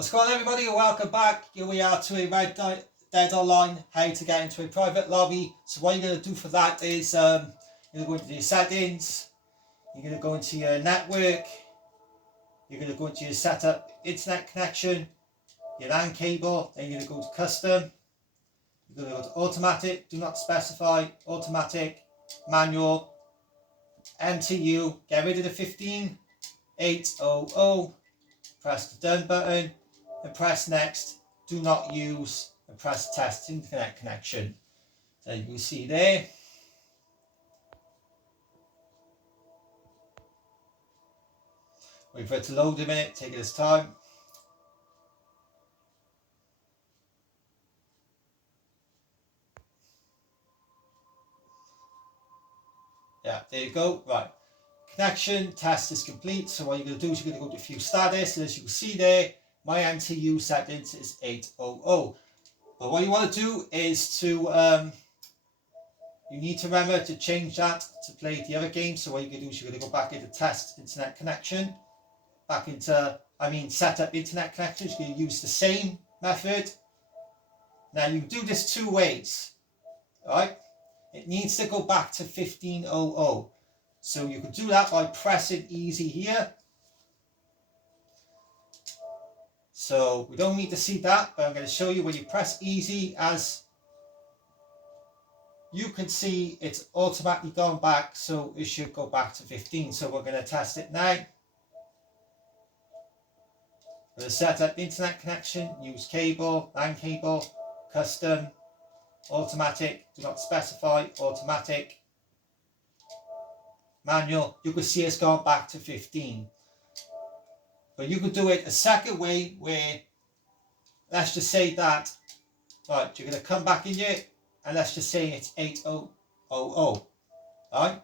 What's going on, everybody? Welcome back. Here we are to a Red Dead Online, how to get into a private lobby. So what you're going to do for that is you're going to go into your settings, you're going to go into your network, you're going to go into your setup internet connection, your LAN cable, then you're going to go to custom, you're going to go to automatic, do not specify, automatic, manual, MTU, get rid of the 15800, press the done button, and press next, do not use, and press test internet connection. So you can see there. Wait for it to load a minute, take its time. Yeah, there you go. Right. Connection test is complete. So what you're going to do is you're going to go to view status, and as you can see there, my MTU settings is 800. But what you want to do is to you need to remember to change that to play the other game. So what you're going to do is you're going to go back into test internet connection, back into setup internet connection. You're going to use the same method. Now you do this two ways, all right? It needs to go back to 1500. So you can do that by pressing easy here. So we don't need to see that, but I'm going to show you when you press easy, as you can see it's automatically gone back, so it should go back to 15. So we're going to test it now. We're going to set up internet connection, use cable, LAN cable, custom, automatic, do not specify, automatic, manual. You can see it's gone back to 15. But you could do it a second way, where let's just say that, right, you're going to come back in here and let's just say it's 8000. Right?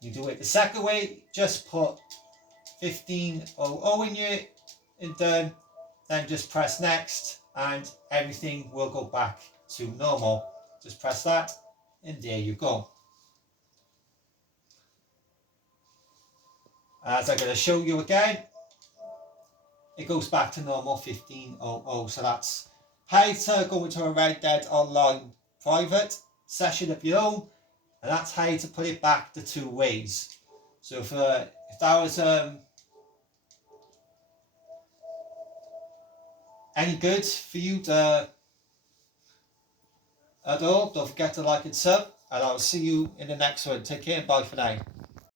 You do it the second way, just put 1500 in here and done, then just press next and everything will go back to normal. Just press that and there you go. As I'm going to show you again, it goes back to normal 1500. So that's how to go into a Red Dead Online private session of your own, and that's how to put it back the two ways. So if that was any good for you at all, don't forget to like and sub, and I'll see you in the next one. Take care and bye for now.